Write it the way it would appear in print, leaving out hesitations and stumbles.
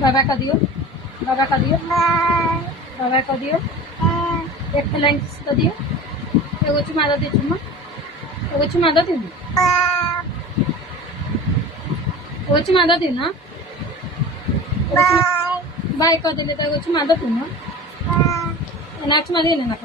बाबा का दियो बाबा का दियो बाबा का दियो एक फ्लाइंग्स का दियो एगो चुमा दे चुम्मा एगो चुमा दे एगो चुमा दे ना बाय कर दिले तो एगो चुमा दे ना ना चुमा दे ना